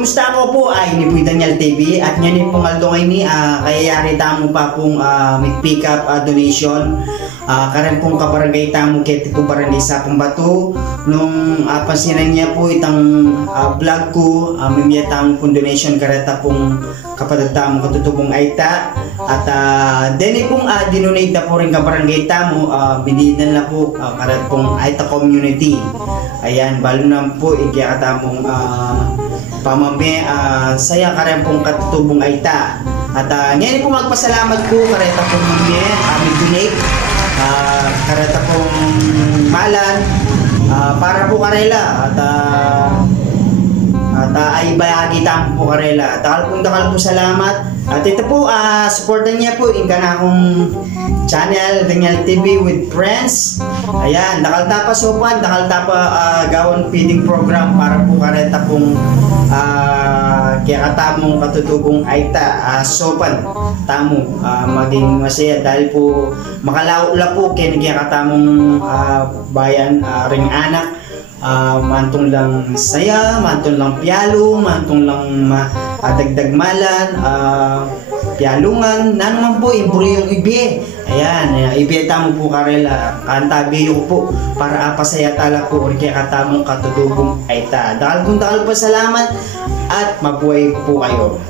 kumusta ko po ay ni Puy Daniel TV at ngayon pong aldo ngayon ni kaya yari tamo pa pong may pick up donation karen pong kabarangay tamo kiti ko barangay sa Pambato nung pansinan niya po itang vlog ko may tamo pong donation kareta pong kapatid tamo katutubong Aita at deni pong dinonate na po rin kabarangay tamo binidan na po karet pong Aita community. Ayan, balo na po ikiakatamong pamame saya karen pong katutubong Aita at ngayon po magpasalamat ko kareta pong mami donate kareta pong malan para po karela at ay bayagi tamo po karela at dakal po salamat at ito po supportan niya po yung kanakong channel Daniel TV with friends. Ayan, dakal tapa sopan, dakal tapa gawon feeding program para po kareta pong kaya katamong katutubong Aita sopan tamo maging masaya dahil po makalaula po kaya katamong bayan ring anak mantong lang saya, mantong lang piyalo, mantong lang dagdag malan, piyalungan, naman po impuri yung ibi. Ayan, ibi tamo po karela, kanta biyo po para pasaya tala po or kaya katamong katutubong Aita. Dakal po salamat at mabuhay po kayo.